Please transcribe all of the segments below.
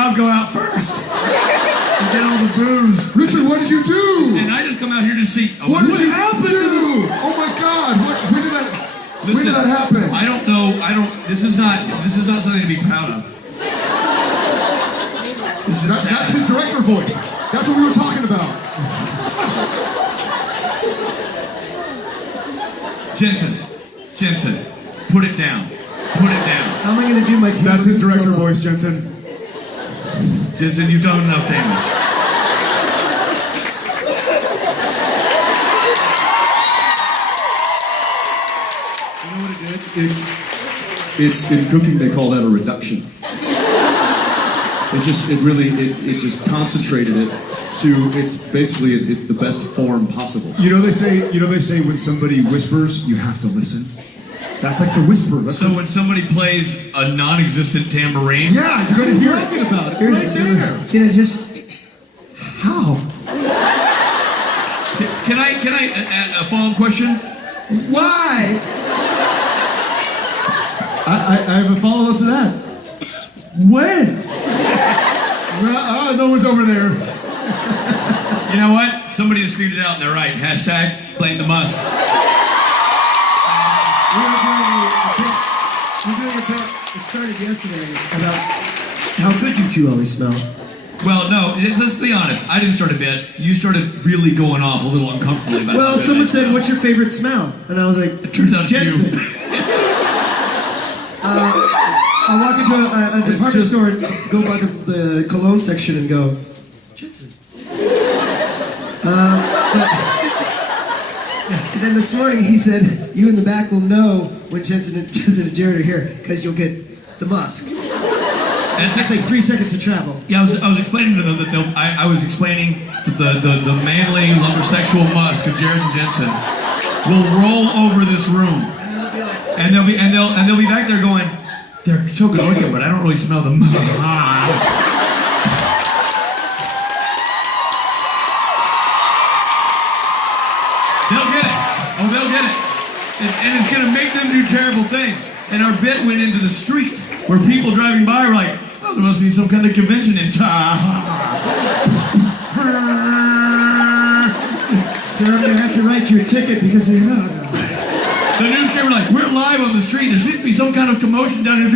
Rob go out first and get all the booze. Richard, what did you do? And I just come out here to see. What did you do? Oh my God! When did that? Listen, when did that happen? I don't know. This is not something to be proud of. That's his director voice. That's what we were talking about. Jensen, put it down. Put it down. How am I going to do my? That's his director voice, Jensen. Jensen, you've done enough damage. You know what it did? It's in cooking they call that a reduction. It just concentrated it to it's basically the best form possible. You know they say when somebody whispers, you have to listen. That's like the whisper. So when somebody plays a non-existent tambourine, yeah, you're gonna hear it. About it. It's right there. Can I just? How? Can I a follow-up question? Why? I have a follow-up to that. When? No one's over there. You know what? Somebody just screamed it out and they're right. Hashtag blame the Musk. We're doing a bit. It started yesterday about how good you two always smell. Well, no, let's be honest. I didn't start a bit. You started really going off a little uncomfortably about it. Well, someone said, "What's your favorite smell?" And I was like, "It turns out it's Jensen." you." I walk into a department store and go by the cologne section and go, Jensen. And then this morning he said, "You in the back will know when Jensen and Jared are here because you'll get the musk." And it takes like 3 seconds to travel. Yeah, I was explaining to them that I was explaining that the manly lumbersexual musk of Jared and Jensen will roll over this room, and they'll be back there going, "They're so good looking, but I don't really smell the musk." They'll get it. Oh, they'll get it. And it's going to make them do terrible things. And our bit went into the street where people driving by were like, "Oh, there must be some kind of convention in town." Sir, I'm going to have to write you a ticket because the newspaper were like, "We're live on the street. There seems to be some kind of commotion down here."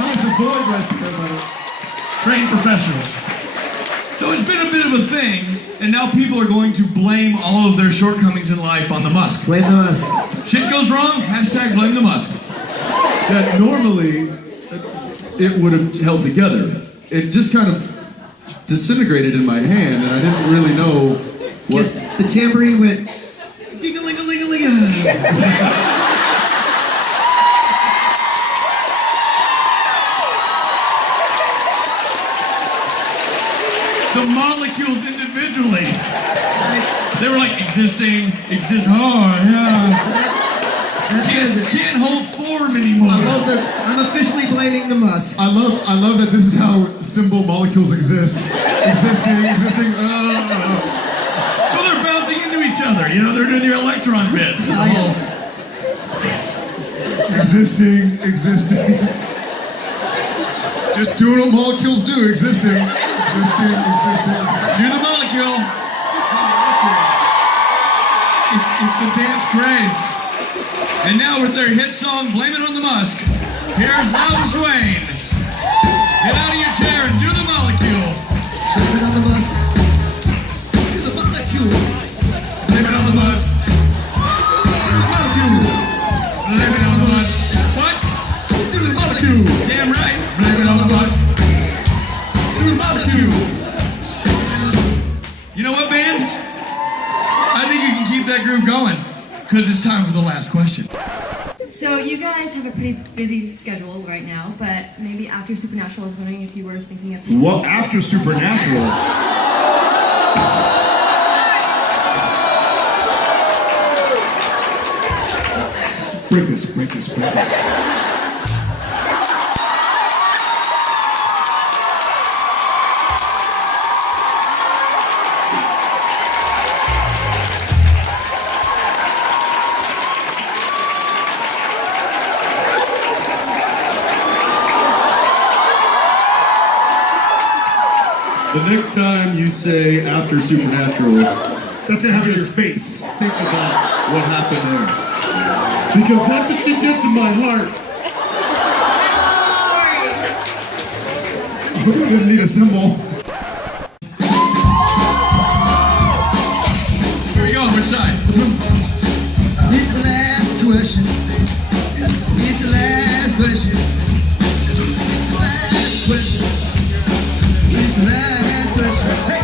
Nice avoid right there, Trained professional. So it's been a bit of a thing, and now people are going to blame all of their shortcomings in life on the musk. Blame the musk. Shit goes wrong, hashtag blame the musk. That normally it would have held together. It just kind of disintegrated in my hand, and I didn't really know what. Guess the tambourine went ding-a-ling-a-ling-a-ling. The molecules individually. They were like existing, oh yeah. Can't hold form anymore. I love that. I'm officially blaming the musk. I love that this is how simple molecules exist. Existing. Well, they're bouncing into each other. You know, they're doing their electron bits. Science. Existing. Just doing what molecules do. Existing. Do the molecule. It's the dance craze. And now with their hit song, Blame It on the Musk, here's Loud Swain. Get out of your chair and do the molecule. Blame it on the musk. Do the molecule. Blame it on the musk. Do the molecule. Blame it on the musk. What? Do the molecule. Damn right. Blame it on the musk. Do the molecule. You know what, band? I think you can keep that groove going, because it's time for the last question. So you guys have a pretty busy schedule right now, but maybe after Supernatural, I was wondering if you were thinking of... Well, after Supernatural... Break this. The next time you say after Supernatural, That's gonna happen to your face. think about what happened there. Because that's what you did to my heart. I'm so sorry. We're gonna need a symbol. Here we go. Which side? It's the last question. It's the last question. It's the last question. It's the last question. Hey!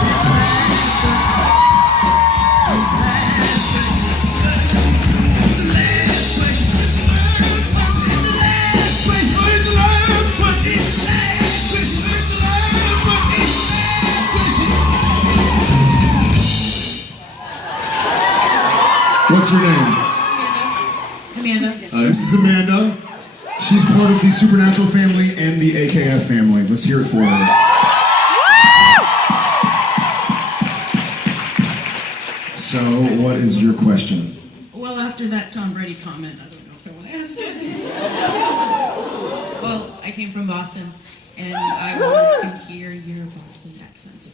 It's the last question. It's the last question. It's the last question. It's the last question. It's the last question. It's the last question. It's the last question. What's your name? Amanda. This is Amanda. She's part of the Supernatural family and the AKF family. Let's hear it for her. So, what is your question? Well, after that Tom Brady comment, I don't know if I want to ask it. Well, I came from Boston, and I wanted to hear your Boston accents.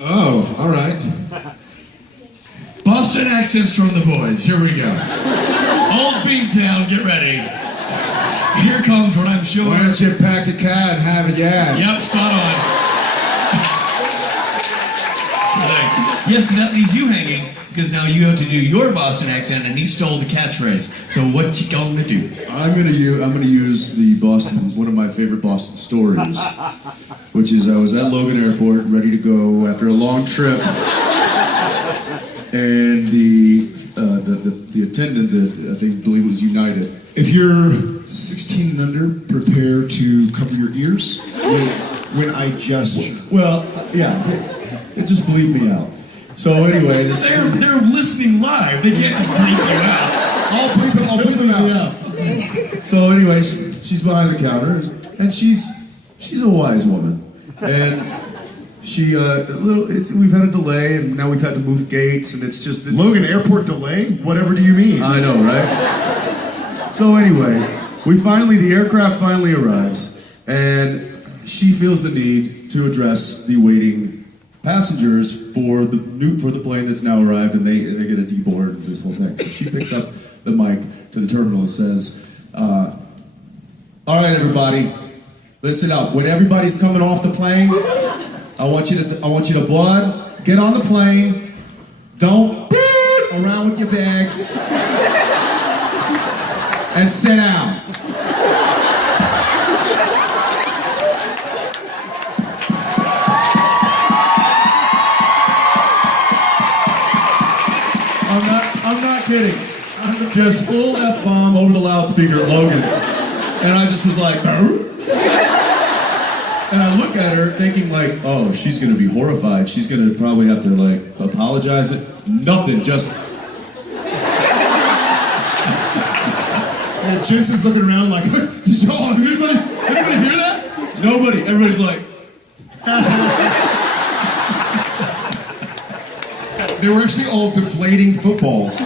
Oh, all right. Boston accents from the boys. Here we go. Old Beantown, get ready. Here comes what I'm sure. Why don't you pack a cat and have a dad? Yep, spot on. Yep, that leaves you hanging because now you have to do your Boston accent, and he stole the catchphrase. So what you gonna do? I'm gonna use the Boston, one of my favorite Boston stories, which is I was at Logan Airport, ready to go after a long trip, and the attendant that I believe was United. If you're 16 and under, prepare to cover your ears when I gesture. Well, yeah, it just bleep me out. So anyway, They're listening live. They can't just bleep you out. I'll bleep them out. yeah. So anyway, she's behind the counter, and she's a wise woman, and she we've had a delay, and now we've had to move gates, and it's Logan Airport delay? Whatever do you mean? I know, right? So anyway, the aircraft finally arrives, and she feels the need to address the waiting passengers for the plane that's now arrived, and they get a deboard and this whole thing. So she picks up the mic to the terminal and says, "All right, everybody, listen up. When everybody's coming off the plane, I want you to blood, get on the plane, don't around with your bags, and sit down." I'm not kidding. Just full F-bomb over the loudspeaker at Logan. And I just was like, "Arr?" And I look at her thinking like, oh, she's gonna be horrified. She's gonna probably have to like apologize. Nothing, just. And Jensen's looking around like, did y'all hear that? Anybody hear that? Nobody. Everybody's like. They were actually all deflating footballs. Oh!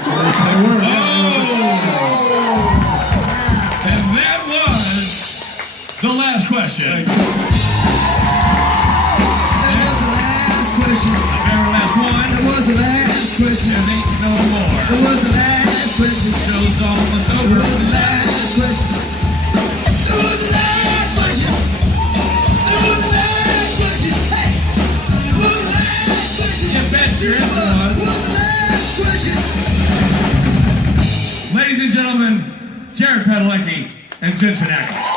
And that was the last question. That was the last question. The very last one. That was the last question. And ain't no more. That was the last question. Show's almost That over. was the last question. That was the last question. That was the last question. Hey! That was the last question. You bet your ass it was. That was the last question. Ladies and gentlemen, Jared Padalecki and Jensen Ackles.